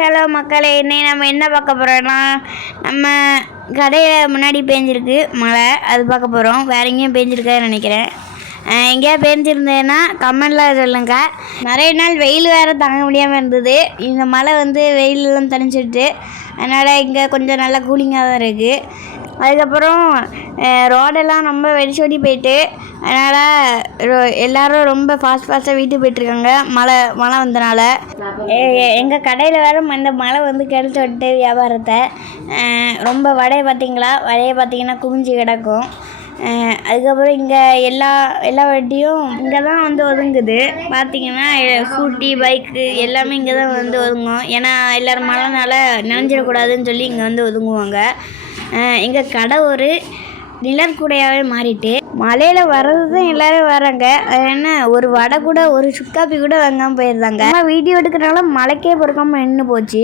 Hello மக்களே, இன்னைக்கு நம்ம என்ன பார்க்க போகிறோன்னா, நம்ம கடையில் முன்னாடி பேஞ்சிருக்கு மழை, அது பார்க்க போகிறோம். வேறு எங்கேயும் பேஞ்சிருக்கான்னு நினைக்கிறேன். எங்கேயா பேஞ்சிருந்தேன்னா கமெண்டில் சொல்லுங்கள். நிறைய நாள் வெயில் வேறு தாங்க முடியாமல் இருந்தது. இந்த மழை வெயிலெலாம் தணிச்சிட்டு, அதனால் இங்கே கொஞ்சம் நல்லா கூலிங்காக தான் இருக்குது. அதுக்கப்புறம் ரோடெல்லாம் ரொம்ப வெடிச்சோடி போயிட்டு, அதனால் எல்லோரும் ரொம்ப ஃபாஸ்ட்டாக வீட்டுக்கு போயிட்டுருக்காங்க மழை வந்தனால. எங்கள் கடையில் வேறு இந்த மழை கெடுத்து விட்டு வியாபாரத்தை. ரொம்ப வடையை பார்த்திங்கன்னா குவிஞ்சு கிடக்கும். அதுக்கப்புறம் இங்கே எல்லா வண்டியும் இங்கே தான் ஒதுங்குது. பார்த்திங்கன்னா ஸ்கூட்டி, பைக்கு எல்லாமே இங்கே தான் ஒதுங்கும். ஏன்னா எல்லோரும் மழைனால நனைஞ்சிடக்கூடாதுன்னு சொல்லி இங்கே ஒதுங்குவாங்க. எங்கள் கடை ஒரு நிழற்குடையாகவே மாறிட்டு, மலையில் வர்றது தான் எல்லோரும் வராங்க. என்ன ஒரு வடை கூட, ஒரு சுக்காப்பி கூட வாங்காமல் போயிருந்தாங்க. வீடியோ எடுக்கிறனால மழைக்கே பொறுக்காமல் நின்று போச்சு.